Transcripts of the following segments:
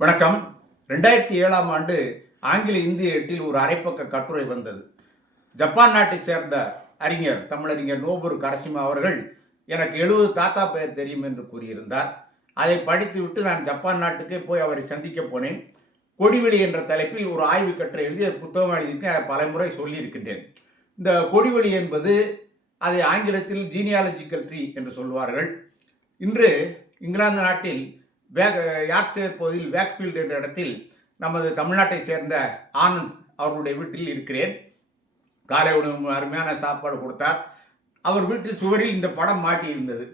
வணக்கம். 2007ஆம் ஆண்டு ஆங்கில இந்திய எட்டில் ஒரு அரைப்பக்க கட்டுரை வந்தது. ஜப்பான் நாட்டைச் சேர்ந்த அறிஞர், தமிழறிஞர் நோபுரு கரசிமா அவர்கள் எனக்கு 70 தாத்தா பெயர் தெரியும் என்று கூறியிருந்தார். அதை படித்துவிட்டு நான் ஜப்பான் நாட்டுக்கே போய் அவரை சந்திக்க போனேன். கொடிவெளி என்ற தலைப்பில் ஒரு ஆய்வு கட்டுரை எழுதி புத்தகம் எழுதியிருக்கேன். பல முறை சொல்லியிருக்கின்றேன். இந்த கொடிவெளி என்பது அதை ஆங்கிலத்தில் ஜீனியாலஜிக்கல் ட்ரீ என்று சொல்வார்கள். இன்று இங்கிலாந்து நாட்டில் யார்க்ஷயர் பகுதியில் வேக்ஃபீல்டு என்ற இடத்தில் நமது தமிழ்நாட்டைச் சேர்ந்த ஆனந்த் அவர்களுடைய வீட்டில் இருக்கிறேன். காலை உணவு அருமையான சாப்பாடு கொடுத்தார். அவர் வீட்டில் சுவரில் இந்த படம் மாட்டியிருந்தது.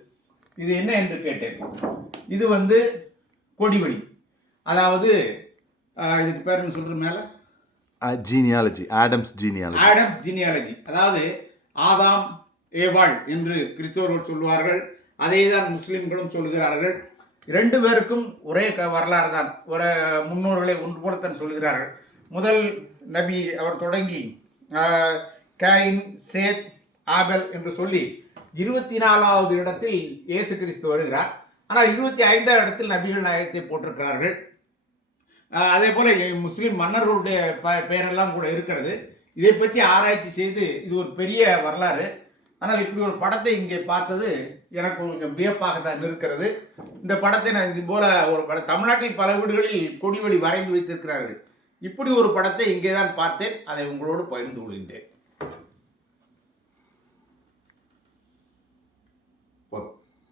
இது என்ன என்று கேட்டேன். இது கொடிவெளி, அதாவது இதுக்கு பேர் என்ன சொல்ற மேல ஜீனியாலஜி, ஆடம்ஸ் ஜீனியாலஜி, அதாவது ஆதாம் ஏவாள் என்று கிறிஸ்தவர்கள் சொல்வார்கள். அதை தான் முஸ்லிம்களும் சொல்கிறார்கள். இரண்டு பேருக்கும் ஒரே வரலாறு தான். ஒரு முன்னோர்களை ஒன்று போலத்தான் சொல்கிறார்கள். முதல் நபி அவர் தொடங்கி காயின், சேத், ஆபெல் என்று சொல்லி 24வது இடத்தில் இயேசு கிறிஸ்து வருகிறார். ஆனால் 25ஆம் இடத்தில் நபிகள் நாயகத்தை போட்டிருக்கிறார்கள். அதே போல முஸ்லிம் மன்னர்களுடைய பெயரெல்லாம் கூட இருக்கிறது. இதை பற்றி ஆராய்ச்சி செய்து இது ஒரு பெரிய வரலாறு. ஆனால் இப்படி ஒரு படத்தை இங்கே பார்த்தது எனக்கு கொஞ்சம் வியப்பாக தான் இருக்கிறது. இந்த படத்தை நான் இது போல ஒரு தமிழ்நாட்டில் பல வீடுகளில் கொடிவெளி வரைந்து வைத்திருக்கிறார்கள். இப்படி ஒரு படத்தை இங்கே தான் பார்த்தேன். அதை உங்களோடு பகிர்ந்து கொள்கின்றேன்.